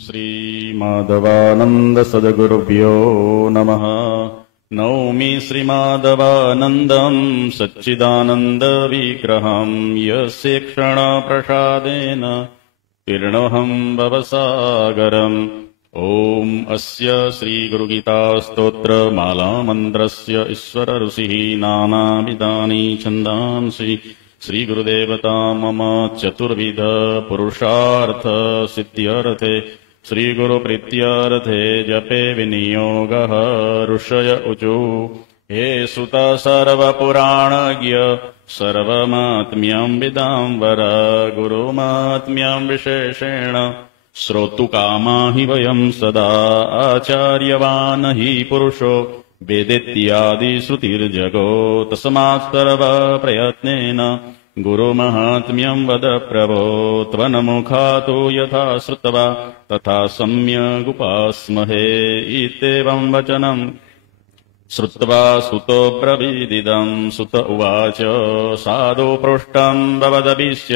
श्रीमाधवानंद सद्गुरुभ्यो नमः। नौमि श्रीमाधवानन्दं सच्चिदानंद विग्रहं यस्य क्षणप्रसादेन तीर्णोऽहं भवसागरम्। ॐ अस्य श्रीगुरुगीतास्तोत्रमालामन्त्रस्य ईश्वर ऋषिः नानाविधानि छन्दांसि श्रीगुरुदेवता मम चतुर्विध पुरुषार्थ सिद्ध्यर्थे श्रीगुरुप्रीत्यर्थे जपे विनियोगः। ऋषय ऊचु हे सुत सर्वपुराणज्ञ सर्वमात्म्यं विदाम्बर गुरुमात्म्यं विशेषेण श्रोतुकामा हि वयं सदा। आचार्यवान् हि पुरुषो वेदेत्यादि श्रुतिर्जगो तस्मात् सर्वप्रयत्नेन गुरुमाहात्म्यं वद प्रभो। त्वन्मुखात् यथा श्रुत्वा तथा सम्यगुपास्महे। इत्येवं वचनं श्रुत्वा सुतो ब्रवीदिदं। सुत उवाच साधु पृष्टं भवदभिश्च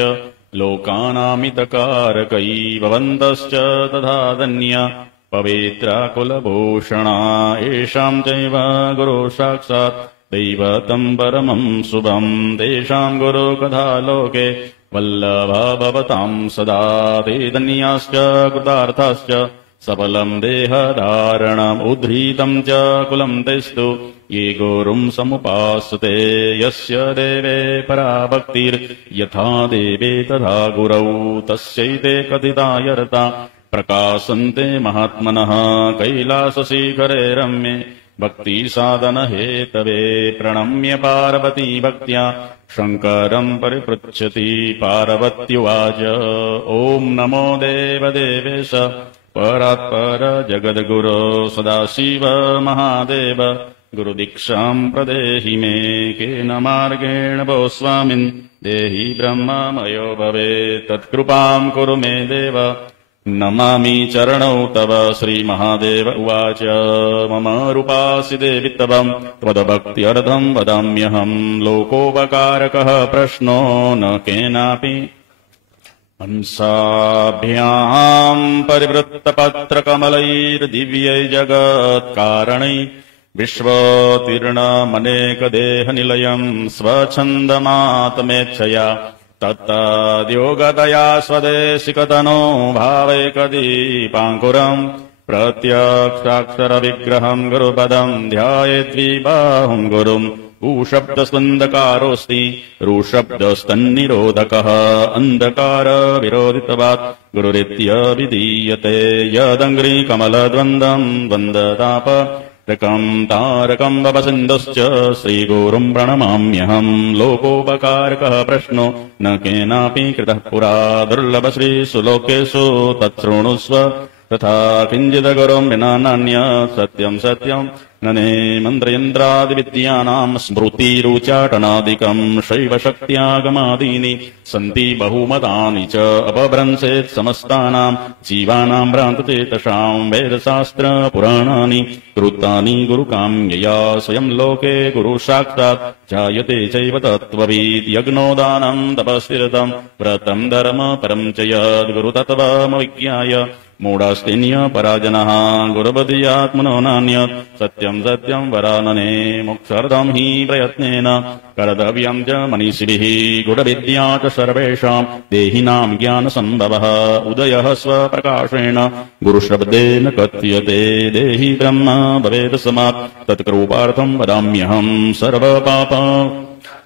लोकानामितकारकै भवन्तश्च तथा धन्या पवित्रा कुलभूषणा। येषां चैव गुरु साक्षात् दैवतं परमं शुभं। तेषां गुरु कथा लोके वल्लभा भवतां सदा। ते धन्याश्च कृतार्थाश्च सफलं देहधारणम्। उद्धृतं च कुलं तेस्तु ये गुरुं समुपासते। यस्य देवे परा भक्तिर्यथा देवे तथा गुरौ तस्यैते कथिता यर्ता प्रकाशन्ते महात्मनः। कैलासशिखरे रम्ये भक्तिसाधनहेतवे प्रणम्य पार्वती भक्त्या शङ्करं परिपृच्छति। पार्वत्युवाच ॐ नमो देवदेवेश परात्पर जगद्गुरो सदाशिव महादेव। गुरुदीक्षां प्रदेहि मे केन मार्गेण भो स्वामिन् देहि ब्रह्ममयो भवेत् तत्कृपां कुरु मे देव। नमामि चरणौ तव। श्रीमहादेव उवाच मम रूपासि देवि तवं त्वद्भक्त्यर्थं वदाम्यहं। लोकोपकारकः प्रश्नो न केनापि हंसाभ्यां परिवृत्तपत्रकमलैर्दिव्यै जगत्कारणै विश्वोत्तीर्णमनेकदेहनिलयं स्वच्छन्दमात्मेच्छया तत्तद्योगतया स्वदेशिकतनो भावैकदीपाङ्कुरम्। प्रत्यक्षाक्षरविग्रहं गुरुपदं ध्यायेद्विबाहुं गुरुम्। ऊशब्दस्वन्धकारोऽस्ति रुशब्दस्तन्निरोधकः। अन्धकारविरोधितवात् गुरुरित्यभिधीयते। यदङ्घ्रिकमलद्वन्द्वं द्वन्द्वताप तारकं भवसिन्धुश्च श्रीगुरुं प्रणमाम्यहं। लोकोपकारकः प्रश्नो न केनापि कृतः पुरा। दुर्लभ श्रीसुलोकेषु तच्छृणुष्व तथा किञ्चित् गुरुं विना नान्यत् सत्यं सत्यं नने। मन्त्रयन्त्रादिविद्यानां स्मृतिरुच्चाटनादिकं शैवशक्त्यागमादीनि सन्ति बहुमतानि च। अपभ्रंशेत् समस्तानां जीवानां भ्रान्तचेतसां वेदशास्त्रपुराणानि कृतानि गुरुकाम्यया। स्वयं लोके गुरुसाक्षात् जायते चैव तत्त्ववित्। यज्ञोदानं तपस्तीर्थं व्रतं धर्म परं च यद् गुरुतत्त्वमविज्ञाय मूढास्तिन्य पराजनः गुरुबधियात्मनो नान्यत्। सत्यं सत्यं वरानने मोक्षार्थं हि प्रयत्नेन कर्तव्यं च मनीषिभिः। गुढविद्या च सर्वेषां देहिनां ज्ञानसम्भवः। उदयः स्वप्रकाशेण गुरुशब्देन कथ्यते। देहि ब्रह्म भवेत् समात् तत्कृपार्थं वदाम्यहं। सर्वपाप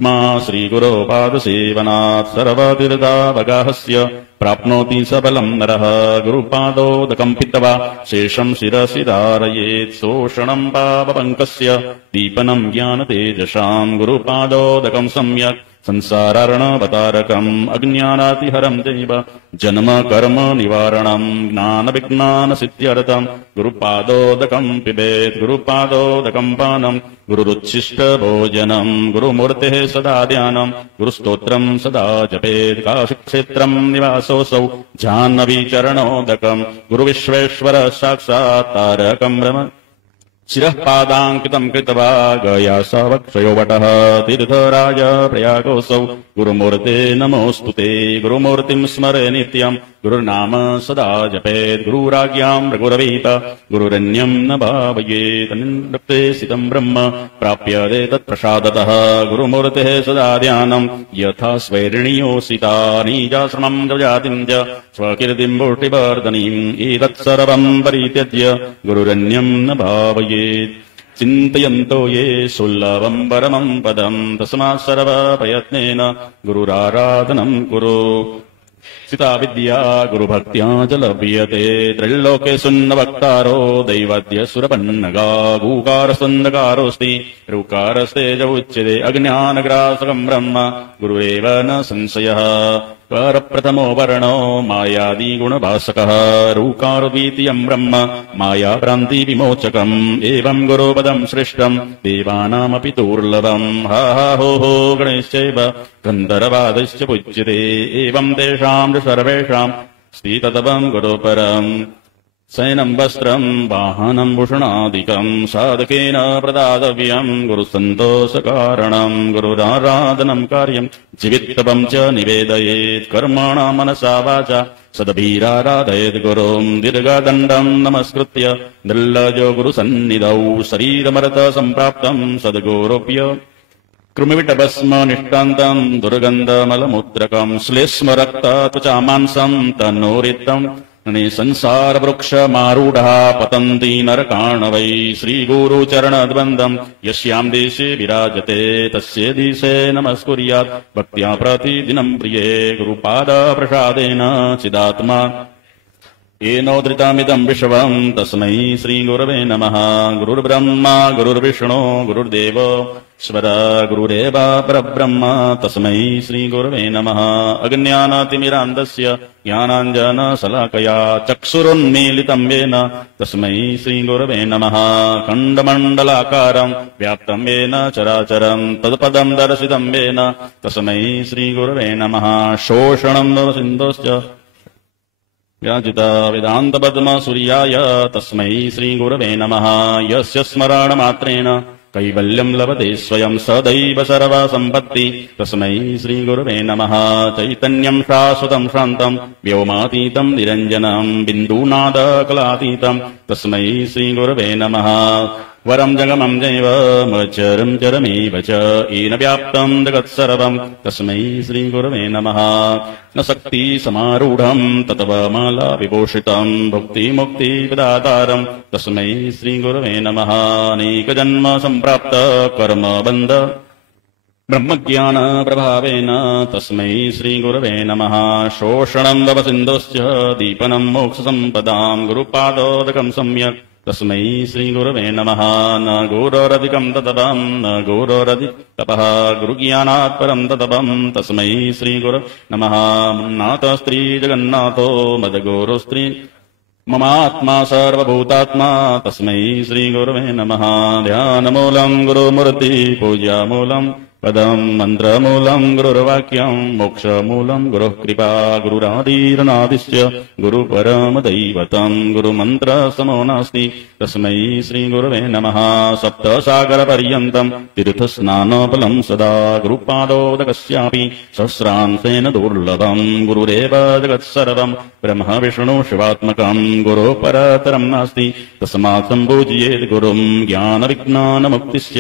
मा श्रीगुरो पादसेवनात् सर्वतीर्थावगाहस्य प्राप्नोति सबलं नरः। गुरुपादोदकं पित्वा शेषं शिरसि धारयेत्। शोषणं पापपङ्कस्य दीपनं ज्ञानतेजसां। गुरुपादोदकं सम्यक् संसारार्णवतारकम् अज्ञानातिहरं चैव जन्म कर्म निवारणं ज्ञानविज्ञानसिद्ध्यर्थं गुरुपादोदकं पिबेत्। गुरुपादोदकं पानं गुरुरुच्छिष्टभोजनं। गुरुमूर्तेः सदा ध्यानं गुरुस्तोत्रं सदा जपेत्। काशीक्षेत्रं निवासोऽसौ जाह्नवीचरणोदकं गुरुविश्वेश्वर साक्षात् तारकं ब्रह्म। शिरः पादाङ्कितं कृत्वा गया सावक्षयो वटः। तीर्थराज प्रयागोऽसौ गुरुमूर्ते नमोऽस्तु ते। गुरुमूर्तिं स्मरे नित्यं गुरुर्नाम सदा जपेत् गुरुराज्ञाम् रघुरवीत गुरुरन्यम् न भावयेत् तन्निर्लिप्ते स्थितम् ब्रह्म प्राप्यते तत्प्रसादतः गुरुमूर्तेः सदा ध्यानम् यथा स्वैरिणीयोऽसिता नीजाश्रमम् गजातिम् च स्वकीर्तिम् पुष्टिवर्धनीम् एतत्सर्वम् परित्यज्य गुरुरन्यम् न भावयेत् चिन्तयन्तो ये सुलभम् परमम् पदम् तस्मात् सर्वप्रयत्नेन गुरुराराधनम् कुरु सिता विद्या गुरुभक्त्या च लभ्यते त्रैलोके सुन्नवक्तारो दैवद्य सुरपन्नगा गूकारस्तन्धकारोऽस्ति ऋकारस्ते च उच्यते अज्ञानग्रासकम् ब्रह्म गुरुरेव न संशयः परप्रथमो वर्णो मायादिगुणभासकः ऋकारद्वितीयम् ब्रह्म मायाभ्रान्तिविमोचकम् एवम् गुरुपदम् सृष्टम् देवानामपि दुर्लभम् हा हा हो हो गणेश्चैव गन्धर्वादश्च पूज्यते एवम् तेषाम् च सर्वेषाम् स्थिततवम् गुरुपरम् सैनम् वस्त्रम् वाहनम् भूषणादिकम् साधकेन प्रदातव्यम् गुरुसन्तोषकारणम् गुरुराराधनम् कार्यम् जीवितव्यम् च निवेदयेत् कर्मणा मनसा वाचा सदभिराराधयेत् गुरुम् दीर्घदण्डम् नमस्कृत्य निर्लजो गुरुसन्निधौ शरीरमर्थ सम्प्राप्तम् सद्गुरुभ्य कृमिविटभस्म निष्ठान्तम् दुर्गन्धमलमुद्रकम् श्लेष्म रक्त त्वचा मांसम् तन्नोरितम् संसारवृक्षमारूढः पतन्ति नरकाणवै श्रीगुरुचरणद्वन्द्वम् यस्याम् देशे विराजते तस्य दिशे नमस्कुर्यात् भक्त्या प्रतिदिनम् प्रिये गुरुपादप्रसादेन चिदात्मा येनोद्धृतमिदम् विश्वम् तस्मै श्रीगुरवे नमः गुरुर्ब्रह्मा गुरुर्विष्णु गुरुर्देव ईश्वर गुरुरेव परब्रह्म तस्मै श्रीगुरवे नमः अज्ञानातिमिरान्धस्य ज्ञानाञ्जनशलाकया चक्षुरुन्मीलितम् येन तस्मै श्रीगुरवे नमः खण्डमण्डलाकारम् व्याप्तम् येन चराचरम् तत्पदम् दर्शितम् येन तस्मै श्रीगुरवे नमः शोषणम् नरसिन्धोश्च व्याजिता वेदान्तपद्मसूर्याय तस्मै श्रीगुरवे नमः यस्य स्मरणमात्रेण कैवल्यम् लभते स्वयम् सदैव सर्वसम्पत्ति तस्मै श्रीगुरवे नमः चैतन्यम् शाश्वतम् शान्तम् व्योमातीतम् निरञ्जनम् बिन्दूनादकलातीतम् तस्मै श्रीगुरवे नमः वरम् जगमम् जैव मचरम् चरमेव च येन व्याप्तम् जगत्सर्वम् तस्मै श्रीगुरवे नमः न शक्ति समारूढम् तत्त्वमाला विभूषितम् भुक्तिमुक्तिप्रदातारम् तस्मै श्रीगुरवे नमः अनेकजन्म सम्प्राप्त कर्मबन्ध ब्रह्मज्ञानप्रभावेन तस्मै श्रीगुरवे नमः शोषणम् भवसिन्धुश्च दीपनम् मोक्षसम्पदाम् गुरुपादोदकम् सम्यक् तस्मै श्रीगुरवे नमः न गुरोरधिकम् ततपम् न गुरोरधिकतपः गुरुज्ञानात् परम् ततपम् तस्मै श्रीगुरवे नमः नाथस्त्री जगन्नाथो मदगुरुस्त्री ममात्मा सर्वभूतात्मा तस्मै श्रीगुरवे नमः ध्यानमूलम् गुरुमूर्ति पूजामूलम् पदम् मन्त्रमूलम् गुरुर्वाक्यम् मोक्षमूलम् गुरुः कृपा गुरुरादीरनादिश्च गुरुपरमदैवतम् गुरुमन्त्रसमो नास्ति तस्मै श्रीगुरवे नमः सप्तसागरपर्यन्तम् तीर्थस्नानफलम् सदा गुरुपादोदकस्यापि सहस्रांशेन दुर्लभम् गुरुरेव जगत्सर्वम् ब्रह्म विष्णु शिवात्मकम् गुरुः परतरम् नास्ति तस्मात् सम्पूजयेत् गुरुम् ज्ञानविज्ञानमुक्तिश्च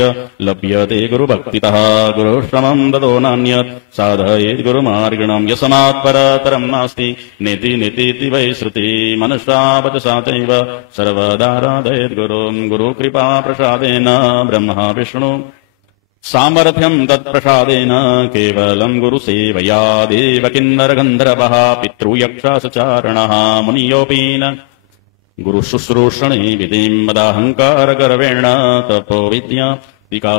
लभ्यते गुरुभक्तितः गुरुश्रमम् ददो नान्यत् साधयेत् गुरुमार्गणम् यस्मात् परतरम् नास्ति नेति नेतीति वै श्रुति मनुष्या वचसा चैव सर्वदाराधयेत् गुरुम् गुरुकृपाप्रसादेन ब्रह्म विष्णु सामर्थ्यम् तत्प्रसादेन केवलम् गुरुसेवया देवकिन्नरगन्धर्वः पितृयक्षासचारणः मुनियोऽपि न गुरुशुश्रूषणे विधिम् मदाहङ्कारगर्वेण तपो विद्या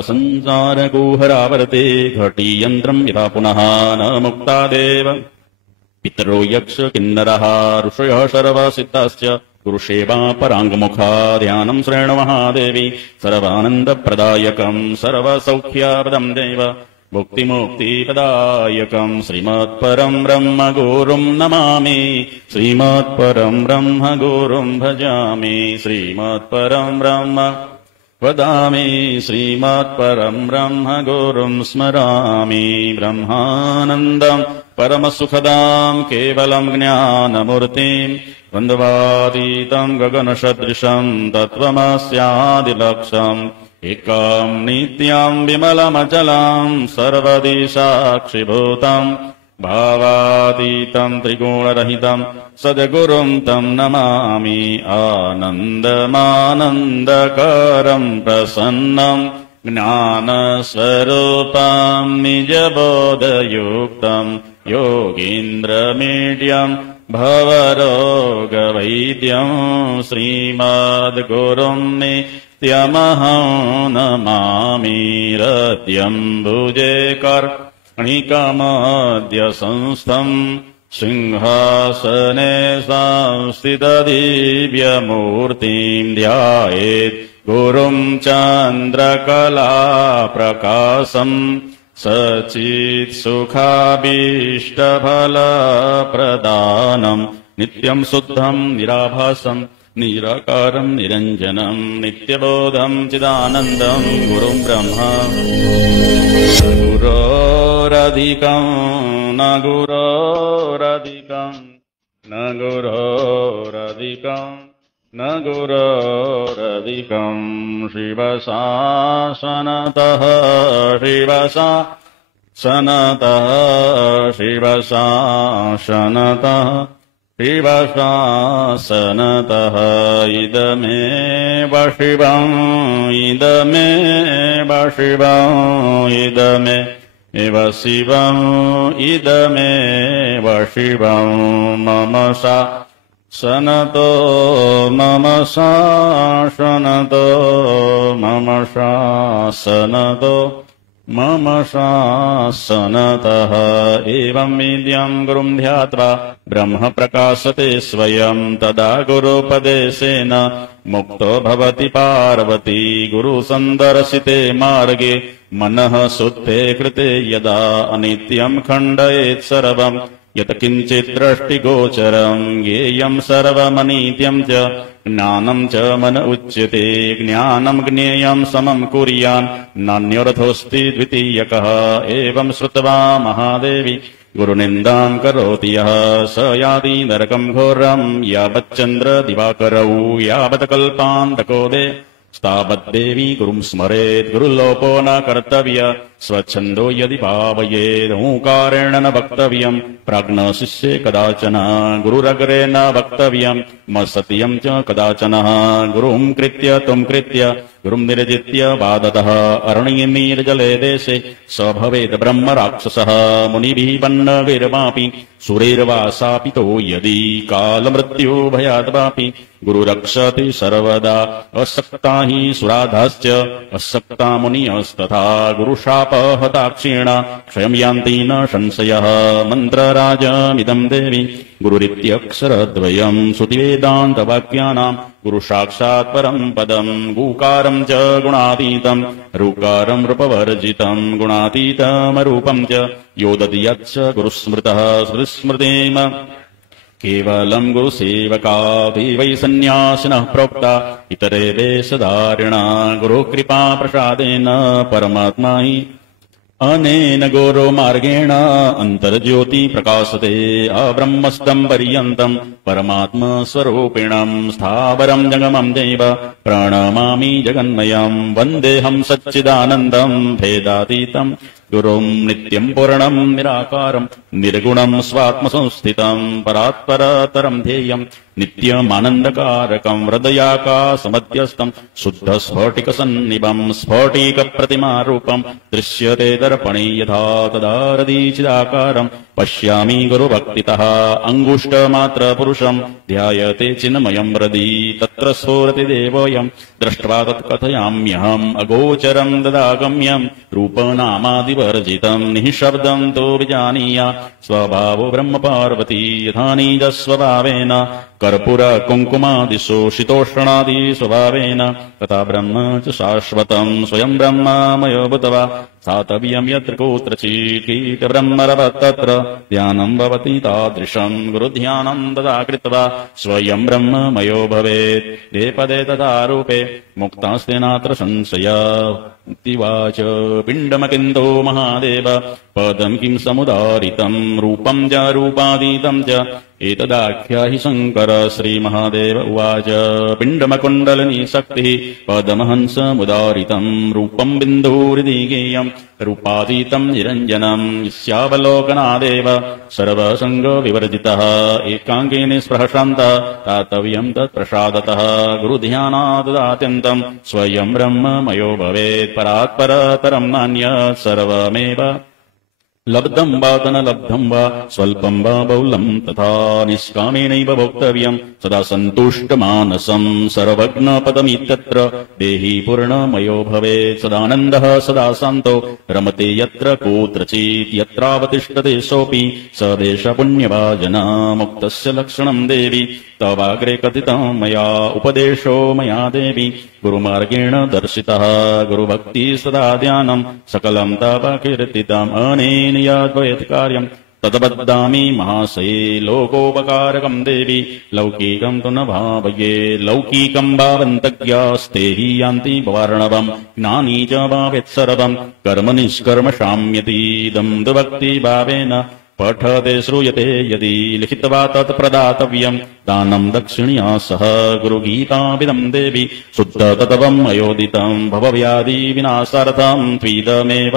संसारगोहरावर्ते घटीयन्त्रम् यथा पुनः न मुक्तादेव पितरो यक्ष किन्नरः ऋषयः सर्वसिद्धाश्च गुरुसेवा पराङ्गमुखा ध्यानम् श्रेण महादेवी सर्वानन्दप्रदायकम् सर्वसौख्यप्रदम् देव मुक्तिमुक्तिप्रदायकम् श्रीमत्परम् ब्रह्म गुरुम् नमामि श्रीमत्परम् ब्रह्म गुरुम् भजामि श्रीमत्परम् ब्रह्म वदामि श्रीमत्परम् ब्रह्म गुरुम् स्मरामि ब्रह्मानन्दम् परमसुखदाम् केवलम् ज्ञानमूर्तिम् द्वन्द्वातीतम् गगनसदृशम् तत्त्वमस्यादिलक्ष्यम् एकम् नित्यम् विमलमचलम् सर्वदि साक्षिभूतम् भावातीतम् त्रिगुणरहितम् सद्गुरुम् तम् नमामि आनन्दमानन्दकरम् प्रसन्नम् ज्ञानस्वरूपम् निजबोधयुक्तम् योगीन्द्रमीड्यम् भवरोगवैद्यम् श्रीमद्गुरुम् नित्यमहम् नमामि रत्यम् भुजे कर्णिकमद्य संस्थम् सिंहासने संस्थितदिव्यमूर्तिम् ध्यायेत् गुरुम् चन्द्रकलाप्रकाशम् सचित्सुखाभीष्टफलप्रदानम् नित्यम् शुद्धम् निराभासम् निराकारम् निरञ्जनम् नित्यबोधम् चिदानन्दम् गुरुम् ब्रह्मा गुरोरधिकम् न गुरोरधिकम् न गुरोरधिकम् न गुरोरधिकम् शिवशासनतः शिवशासनतः शिवशासनतः शिवशासनतः इदमेव शिवम् इदमेव शिवम् इदमेव शिवम् इदमेव शिवम् मम सनतो मम शासनतो मम शासनतो मम शासनतः एवं विद्यम् गुरुम् ध्यात्वा ब्रह्म प्रकाशते स्वयम् तदा गुरुपदेशेन मुक्तो भवति पार्वती गुरुसन्दर्शिते मार्गे मनः शुद्धे कृते यदा अनित्यम् खण्डयेत् सर्वम् यत् किञ्चित् दृष्टिगोचरम् ज्ञेयम् सर्वमनित्यम् च ज्ञानम् च मन उच्यते ज्ञानम् ज्ञेयम् समम् कुर्यान् नान्योरथोऽस्ति द्वितीयकः एवम् श्रुत्वा महादेवी गुरुनिन्दाम् करोति यः स याति नरकम् घोरम् यावच्चन्द्र दिवाकरौ यावत् कल्पान्तकोदे तावद्देवी गुरुम् स्मरेत् गुरुलोपो न कर्तव्य स्वच्छन्दो यदि भावयेत् ओङ्कारेण न वक्तव्यम् प्राज्ञ शिष्ये कदाचन गुरुरग्रे न वक्तव्यम् मत्सत्यम् च कदाचन गुरुम् कृत्य त्वम् कृत्य गुरुम् निर्जित्य वादतः अरण्ये निर्जले देशे स भवेत् ब्रह्म राक्षसः मुनिभिः वन्नभिर्वापि सुरैर्वा शापितो यदि कालमृत्यु भयात् वापि गुरुरक्षति सर्वदा अशक्ता हि सुराधाश्च अशक्ता मुनियस्तथा गुरुशापहताक्षेण क्षयम् यान्ति न संशयः मन्त्रराजमिदम् देवी गुरुरित्यक्षरद्वयम् श्रुतिवेदान्तवाक्यानाम् गुरुसाक्षात् परम् पदम् गुकारम् च गुणातीतम् ऋकारम् रूपवर्जितम् गुणातीतमरूपम् च यो ददीयच्च गुरुस्मृतः स्मृतिस्मृतिम् केवलम् गुरुसेवकापि वै सन्न्यासिनः प्रोक्ता इतरे वेशधारिणा गुरुकृपा प्रसादेन परमात्मा हि अनेन गुरो मार्गेण अन्तर्ज्योति प्रकाशते अब्रह्मस्तम् पर्यन्तम् परमात्मा स्वरूपिणम् स्थावरम् जगमम् दैव प्रणमामि जगन्मयम् वन्देऽहम् सच्चिदानन्दम् भेदातीतम् गुरुम् नित्यम् पूर्णम् निराकारम् निर्गुणम् स्वात्मसंस्थितम् परात्परतरम् ध्येयम् नित्यमानन्दकारकम् हृदयाकाशमध्यस्थम् शुद्धस्फटिकसन्निभम् स्फटिकप्रतिमारूपम् दृश्यते दर्पणे यथा तदा हृदीचिदाकारम् पश्यामि गुरुभक्तितः अङ्गुष्ठमात्रपुरुषम् ध्यायते चिन्मयम् हृदि तत्र स्फुरति देवोऽयम् दृष्ट्वा तत्कथयाम्यहम् अगोचरम् ददागम्यम् रूपनामादिवर्जितम् निःशब्दम् तो विजानीय स्वभावो ब्रह्म पार्वती यथा निजस्वभावेन कर्पूर कुङ्कुमादिशोषितोष्णादि स्वभावेन तथा ब्रह्म च शाश्वतम् स्वयम् ब्रह्ममयो भूत्वा स्थातव्यम् यत्र कुत्रचित् कीटब्रह्मरवत् तत्र ध्यानम् भवति तादृशम् गुरुध्यानम् तदा कृत्वा स्वयम् ब्रह्ममयो भवेत् देपदे तथा रूपे मुक्तास्तेनात्र संशय इत्युवाच पिण्डमकिन्दो महादेव पदं किं समुदारितं रूपं च रूपातीतं च एतदाख्याहि शङ्कर श्रीमहादेव उवाच पिण्डमकुण्डलिनी शक्तिः पदमहंसमुदारितं रूपं बिन्दुरिदिगेयं रूपातीतं निरञ्जनं यस्यावलोकनादेव सर्वसङ्गविवर्जितः एकाङ्केन स्पृहशान्तः दातव्यं तत्प्रसादतः गुरुध्यानाददात्यन्तं स्वयं ब्रह्ममयो भवेत् परात्परतरं नान्यत् सर्वमेव लब्धं वा तनलब्धं वा स्वल्पं वा बहुलं तथा निष्कामेनैव भोक्तव्यं सदा सन्तुष्टमानसं सर्वज्ञपदमित्यत्र देहि पूर्णमयो भवेत् सदानन्दः सदा शान्तो रमते यत्र कुत्रचित् यत्रावतिष्ठते सोऽपि स देशपुण्यभाजना मुक्तस्य लक्षणं देवि तवाग्रे कथितं मया उपदेशो मया देवि गुरुमार्गेण दर्शितः गुरुभक्ति सदा ध्यानं सकलं तवकीर्तितम् अनेन यद्वयत् कार्यं तद्वदामि महाशये लोकोपकारकं देवि लौकिकं तु न भावये लौकिकं भावन्तज्ञास्ते हि यान्ति वार्णवम् ज्ञानी च भावेत् सर्वम् कर्म निष्कर्म शाम्यतीदं तु भक्तिभावेन पठते श्रूयते यदि लिखित्वा तत् प्रदातव्यम् दानं दक्षिण्या सह गुरुगीताविदं देवि शुद्ध तत्त्वम् अयोदितं भवव्याधिविनाशार्थं त्विदमेव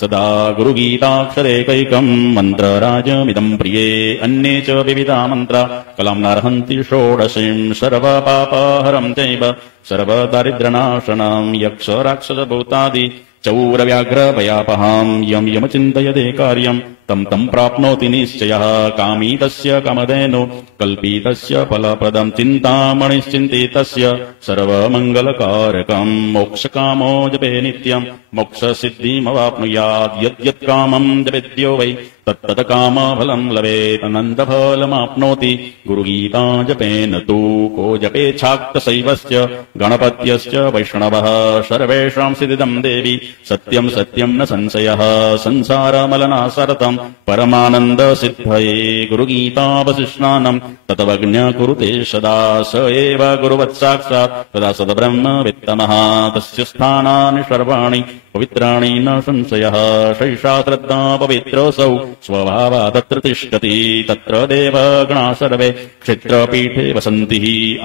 सदा गुरुगीताक्षरेकैकम् मन्त्रराजमिदं प्रिये अन्ये च विविधा मन्त्रा कलां नार्हन्ति षोडशीं सर्वपापहरं चैव सर्वदारिद्र्यनाशनं यक्षराक्षसभूतादि चौरव्याघ्रभयापहां यं यमचिन्तयते कार्यं तं तं प्राप्नोति निश्चयः कामी तस्य कामधेनो कल्पितस्य फलप्रदं चिन्तामणिश्चिन्तितस्य सर्वमङ्गलकारकं मोक्षकामो जपे नित्यं मोक्षसिद्धिमवाप्नुयात् यद्यत् कामं जपेद्यो वै तत्तत्कामफलं लभेत् अनन्तफलमाप्नोति गुरुगीता जपेन तु को जपेच्छाक्तशैवस्य गणपत्यश्च वैष्णवः सर्वेषां सिद्धिदं देवि सत्यं सत्यं न संशयः संसारमलनासरतं परमानन्दसिद्धये गुरुगीतावशिष्णानं तत्त्वज्ञ कुरुते सदा स एव गुरुवत्साक्षात् तदा सद्ब्रह्मवित्तमः तस्य स्थानानि सर्वाणि पवित्राणि न संशयः शैषा श्रद्धा पवित्रोऽसौ स्वभावा तत्र तिष्ठति तत्र देवगणा सर्वे क्षेत्रपीठे वसन्ति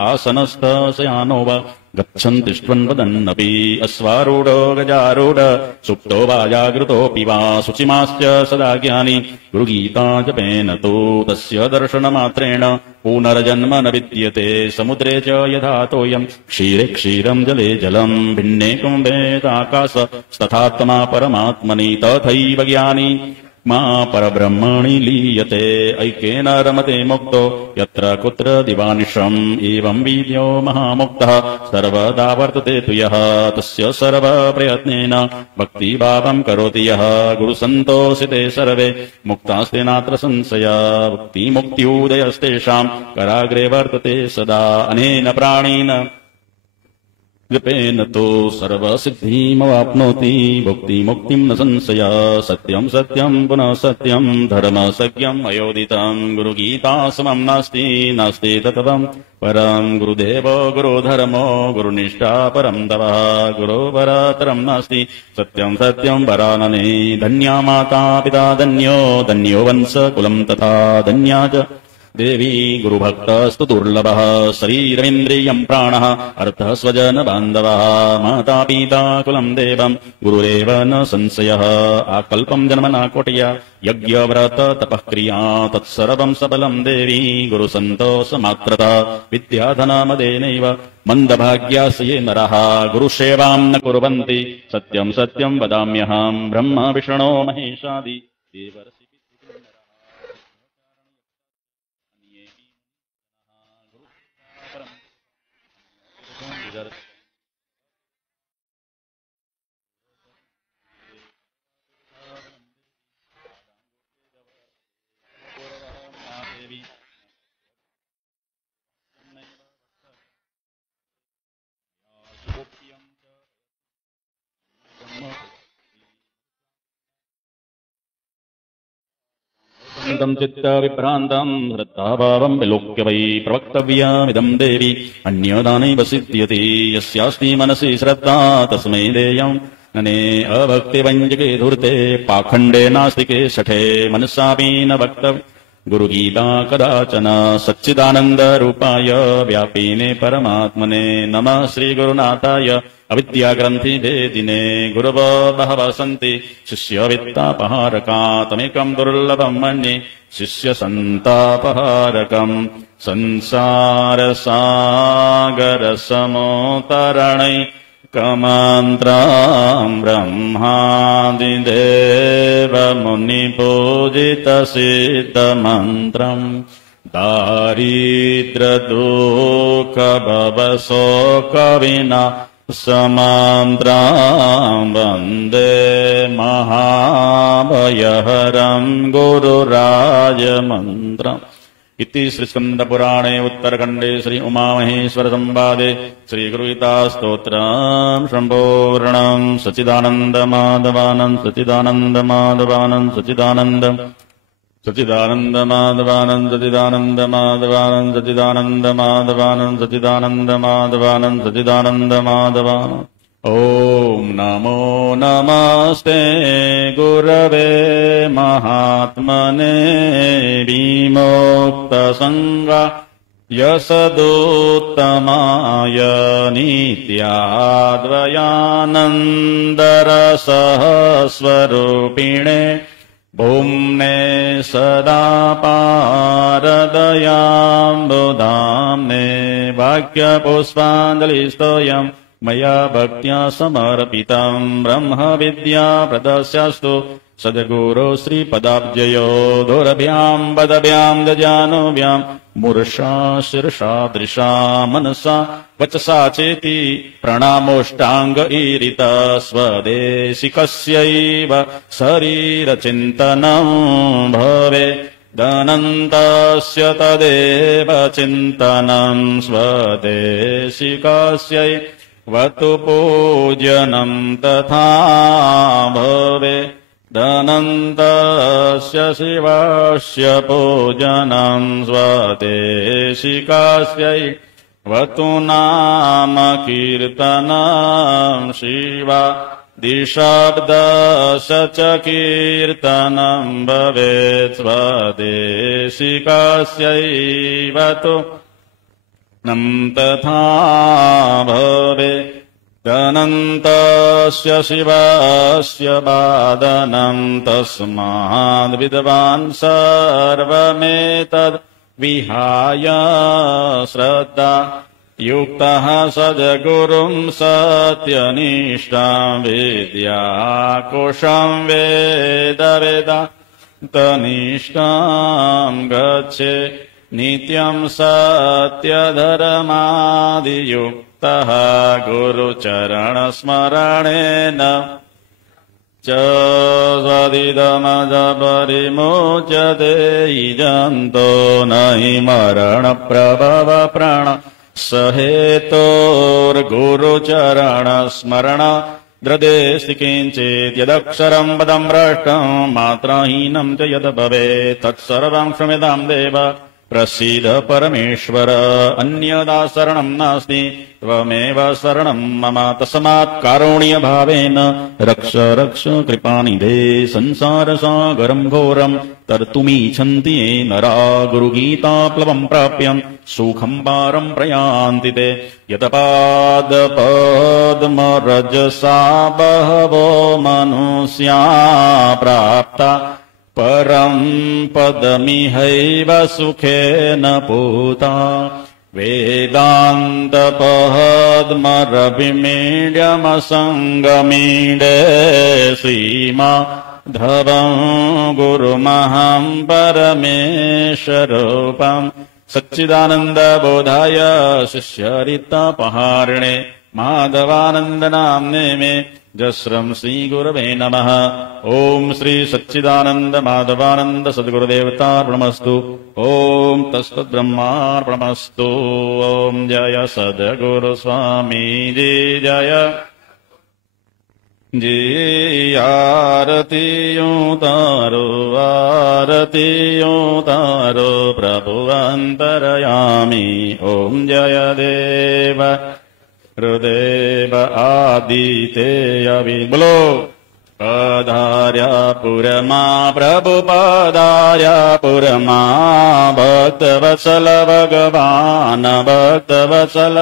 आसनस्थशयानो वा गच्छन्तिष्ठन् वदन्नपि अश्वारूढो गजारूढ सुप्तो वा जागृतोऽपि वा शुचिमाश्च सदा ज्ञानी गुरुगीता जपेन तु तस्य दर्शनमात्रेण पुनर्जन्म न विद्यते समुद्रे च यथा तोयं क्षीरे क्षीरं जले जलं भिन्ने कुम्भेदाकाशस्तथात्मा परमात्मनि तथैव ज्ञानी मा परब्रह्मणि लीयते ऐक्येन रमते मुक्तो यत्र कुत्र दिवानिशम् एवं वीर्यो महामुक्तः सर्वदा वर्तते तु यः तस्य सर्वप्रयत्नेन भक्तिभावं करोति यः गुरुसन्तोषिते सर्वे मुक्तास्ते नात्र संशयः भक्तिमुक्त्युदयस्तेषां कराग्रे वर्तते सदा अनेन प्राणेन जपेन तो सर्वसिद्धिमवाप्नोति भुक्तिमुक्तिं न संशयः सत्यं सत्यं पुनः सत्यं धर्मसत्यम् अयोदितं गुरुगीतासमं नास्ति नास्ति तत्त्वं परं गुरुदेव गुरुधर्मो गुरुनिष्ठा परं तवः गुरुपरतरं नास्ति सत्यं सत्यं परानने धन्या माता पिता धन्यो धन्यो वंशकुलं तथा धन्या च देवी गुरुभक्तस्तु दुर्लभः शरीरमिन्द्रियं प्राणः अर्थः स्वजन बान्धवः माता पिता कुलं देवं गुरुरेव न संशयः आकल्पं जन्मना कोटया यज्ञव्रत तपःक्रिया तत्सर्वं सबलं देवी गुरुसन्तोषमात्रता विद्याधनमदेनैव मन्दभाग्यास् ये नरः गुरुसेवां न कुर्वन्ति सत्यं सत्यं वदाम्यहं ब्रह्म विष्णो महेशादि देवर्षि चित्तविभ्रान्तं श्रद्धाभावं विलोक्य वै प्रवक्तव्यमिदं देवी अन्यदानैव सिद्ध्यति यस्यास्ति मनसि श्रद्धा तस्मै देयं नने अभक्तिवञ्जके धूर्ते पाखण्डे नास्तिके शठे मनसापि न वक्तव्य गुरुगीता कदाचन सच्चिदानन्दरूपाय व्यापिने परमात्मने नमः श्रीगुरुनाथाय अविद्याग्रन्थिभेदिने गुरव बहवः सन्ति शिष्यवित्तापहारका तमेकम् दुर्लभम् मन्ये शिष्यसन्तापहारकम् संसारसागरसमोतरणै कमन्त्रम् ब्रह्मादिदेवमुनिपूजितसिद्धमन्त्रम् दारिद्र्यदुःखभवशोकविना समन्त्रम् वन्दे महाभयहरम् गुरुराजमन्त्रम् इति श्रीस्कन्दपुराणे उत्तरखण्डे श्री उमामहेश्वर संवादे श्रीगुरुगीतास्तोत्रम् सम्पूर्णम् सच्चिदानन्दमाधवानन्द सच्चिदानन्दमाधवानन्द सच्चिदानन्दम् सच्चिदानन्दमाधवानन्द सच्चिदानन्दमाधवानन्द सच्चिदानन्दमाधवानन्द सच्चिदानन्दमाधवानन्द सच्चिदानन्दमाधवानन्द ॐ नमो नमस्ते गुरवे महात्मने विमुक्तसङ्गा यसदुत्तमाय नित्याद्वयानन्दरसस्वरूपिणे भूम्ने सदा पारदयाम्बुधाम्ने वाक्यपुष्पाञ्जलिस्तोयम् मया भक्त्या समर्पितम् ब्रह्मविद्या प्रदस्यास्तु सद्गुरो श्रीपदाब्जयो दोरभ्याम् पदभ्याम् दजानुभ्याम् मूर्षा शीर्षा दृशा मनसा वचसा चेति प्रणामोष्टाङ्ग ईरित स्वदेशिकस्यैव शरीरचिन्तनम् भवे दनन्तस्य तदेव चिन्तनम् स्वदेशिकस्यै वतु पूजनम् तथा भवे दनन्तस्य शिवस्य पूजनम् स्वदेशिकस्यै वतु नाम कीर्तनम् शिवा दिशब्दस्य च कीर्तनम् भवेत् स्वदेशिकस्यैवतु नम् तथा भवे दनन्तस्य शिवस्य वादनम् तस्माद् विद्वान् सर्वमेतद् विहाय श्रद्धा युक्तः सद्गुरुम् सत्यनिष्ठाम् विद्याकोशम् वेदवेदान्तनिष्ठाम् गच्छे नित्यम् सत्यधर्मादियुक्तः गुरुचरणस्मरणेन च स्वदिदमजपरिमुच्यते इजन्तो न हि मरणप्रभवप्राण सहेतोर्गुरुचरणस्मरण द्रदेस्ति किञ्चित् यदक्षरम् पदम् भ्रष्टम् मात्राहीनम् च यद् भवेत् तत्सर्वम् क्षम्यताम् देव प्रसीद परमेश्वर अन्यदा शरणम् नास्ति त्वमेव शरणम् मम तस्मात् कारुण्यभावेन रक्ष रक्ष कृपानिधे संसारसागरम् घोरम् तर्तुमीच्छन्ति ये नरा गुरुगीताप्लवम् प्राप्यम् सुखम् पारम् प्रयान्ति ते यतपादपद्मरजसा बहवो मनुष्या प्राप्ता परम् पदमिहैव सुखेन पूता वेदान्तपद्मरविमीड्यमसङ्गमीडे श्रीमाधवम् गुरुमहम् परमेशरूपम् सच्चिदानन्दबोधाय शिष्यरित्तापहारिणे माधवानन्दनाम्ने मे जस्रम् श्रीगुरवे नमः। ॐ श्री सच्चिदानन्द माधवानन्द सद्गुरुदेवतार्पणमस्तु। ॐ तत्सद्ब्रह्मार्पणमस्तु। ॐ जय सद्गुरु स्वामीजी जय जी। आरतियों तारो प्रभु अन्तरयामि। ॐ जय देव ગુરુદેવ આદિતેય બોલો. પધાર્યા પુરમાં પ્રભુ પધાર્યા પુરમાં, ભક્તવત્સલ ભગવાન ભક્તવત્સલ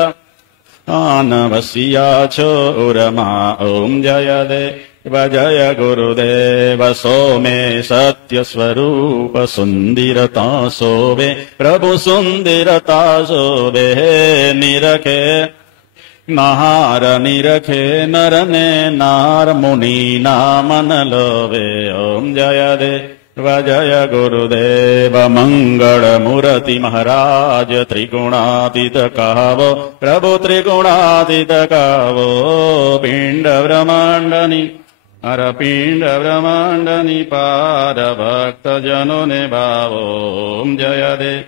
આન વસ્યા છો ઉરમાં. ઓમ જય દેવ જય ગુરુદેવ સોમે સત્ય સ્વરૂપ સુંદરતા શોભે પ્રભુ સુંદરતા શોભે. નિરખે નાહાર નિરખે નર ને નાર મુનિ ના મન લોભે. ઓમ જય દેવ જય ગુરુદેવ મંગળ મૂર્તિ મહારાજ ત્રિગુણાતીત કહાવો પ્રભુ ત્રિગુણાતીત કહાવો. પિંડ બ્રહ્માંડની પિંડ બ્રહ્માંડની પાર ભક્તજનોને ભાવો. ઓમ જય દેવ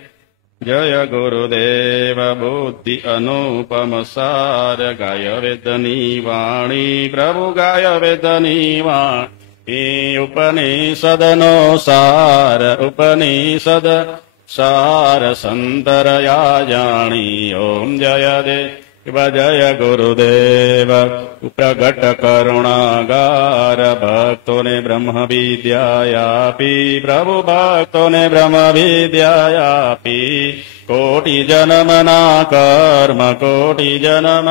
જય ગુરુદેવ બુદ્ધિ અનુપમ સાર ગાય વેદની વાણી પ્રભુ ગાય વેદની વાણી. ઉપનિષદનો સાર ઉપનિષદ સાર સંતરયા જાણી. ઓમ જય દેવ જય ગુરુદેવ પ્રગટ કરુણાગાર ભક્તોને બ્રહ્મ વિદ્યા આપી પ્રભુ ભક્તોને બ્રહ્મ વિદ્યા આપી. કોટિ જન્મના કર્મ કોટિ જન્મ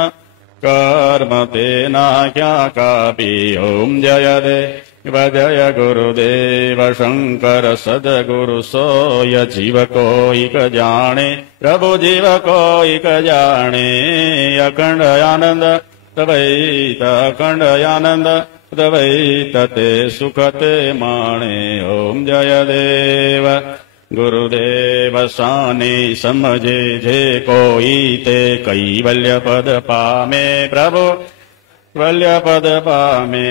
કર્મ તેના ક્યાં કાપી. ઓમ જય દેવ જય ગુરુદેવ શંકર સદગુરુ સોય જીવ કોઈક જાણે પ્રભુ જીવ કોઈક જાણે. અખંડ આનંદ તવૈત અખંડ આનંદ તવૈત તે સુખ તે માણે. ઓમ જય દેવ ગુરુદેવ સાને સમજે જે કોઈ તે કૈવલ્ય પદ પામે પ્રભુ કૈવલ્યપદ પામે.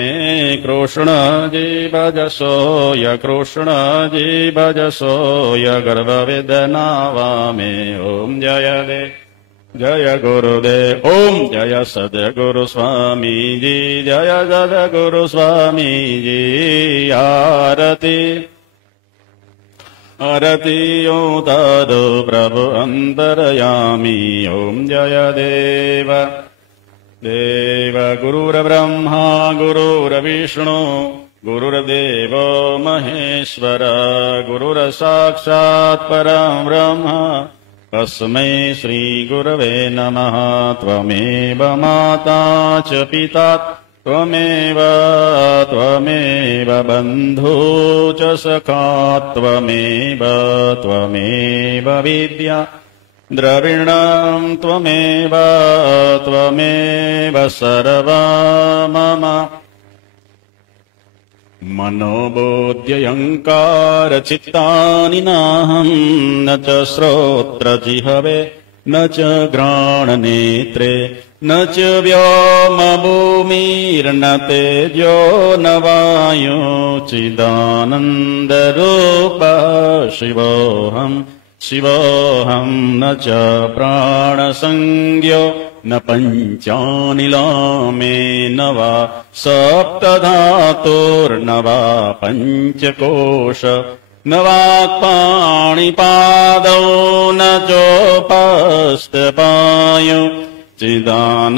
કૃષ્ણજી ભજસોય કૃષ્ણજી ભજસોય ગર્ભ વેદના વામે. ઓમ જય દેવ જય ગુરુદેવ. ઓમ જય સદગુરુ સ્વામીજી જય સદગુરુ સ્વામીજી. આરતી આરતી તારો પ્રભુ અંતરયામી. ઓમ જય દેવ દેવ ગુરુર્બ્રહ્મા ગુરુર્વિષ્ણુ ગુરુર્દેવો મહેશ્વર ગુરુર્સાક્ષાત્ પરમ બ્રહ્મ તસ્મૈ શ્રી ગુરવે નમઃ. ત્વમેવ માતા ચ પિતા ત્વમેવ ત્વમેવ બંધુ ચ સખા ત્વમેવ ત્વમેવ વિદ્યા દ્રવિણમ ત્વમેવ ત્વમેવ સર્વં મમ. મનોબુદ્ધ્યહંકાર ચિત્તાનિ નાહં ન ચ શ્રોત્ર જિહવે ન ચ ઘ્રાણ નેત્રે ન ચ વ્યોમ ભૂમિર્ન તેજો ન વાયો. ચિદાનંદ રૂપ શિવોહમ શિવોહમ ન ચ પ્રાણ સંજ્ઞો ન પંચાનિલા મે ન વા સપ્તધાતુર્ન વા પંચકોશ ન વાક્પાણિપાદૌ ન ચોપસ્તપાયો. ચિદાનંદરૂપ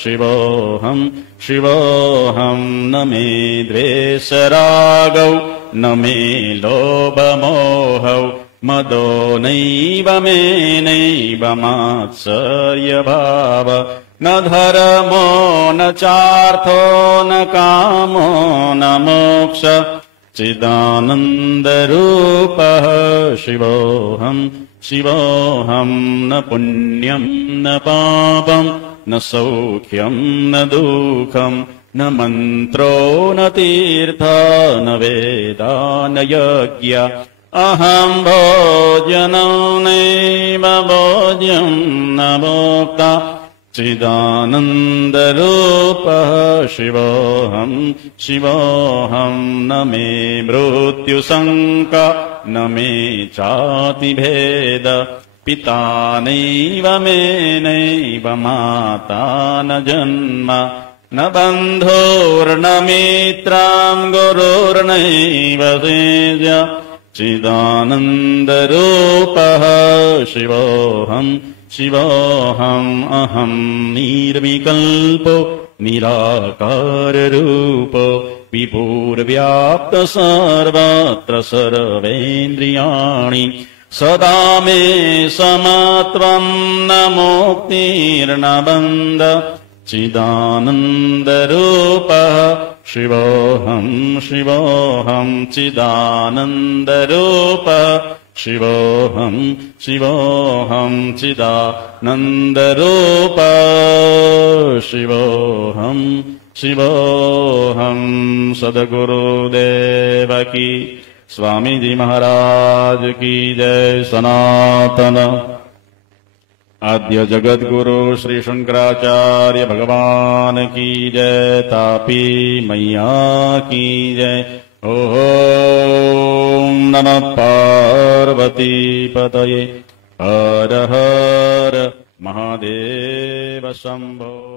શિવોહમ શિવોહમ ન મે દ્વેષરાગૌ ન મે લોભમોહૌ મદો નૈવ મે નૈવ માત્સર્ય ભાવ. ન ધર્મો ન ચાર્થો ન કામો ન મોક્ષ. ચિદાનંદરૂપ શિવોહમ શિવોહમ ન પુણ્યમ ન પાપમ ન સૌખ્યમ ન દુઃખમ ન મંત્રો ન તીર્થ ન વેદા ન યજ્ઞ. અહં ભોજનો નૈવ ભોજ્યં ન ભોક્તા. ચિદાનંદરૂપ શિવોહમ શિવોહમ ન મે મૃત્યુશંકા ન મે ચાતિભેદ. પિતા નૈવ મે નૈવ માતા ન જન્મ ન બંધુર્ન મિત્રં ગુરુર્નૈવ સેવ્ય. चिदानन्दरूपः शिवोऽहम् शिवोऽहम् अहम् निर्विकल्पो निराकाररूपो विभुर्व्याप्त सर्वत्र सर्वेन्द्रियाणि सदा मे समत्वम् न मुक्तिर्न बन्ध चिदानन्दरूपः शिवोऽहम् शिवोऽहम् चिदानन्दरूपः शिवोऽहम् शिवोऽहम् चिदानन्दरूपः शिवोऽहम् शिवोऽहम् सद्गुरुदेव की स्वामी जी महाराज की जय। सनातन आद्य जगत गुरु श्री शंकराचार्य भगवान की जय। तापी मैया की जय। ओम नमः पार्वती पतये। हर हर महादेव शंभो।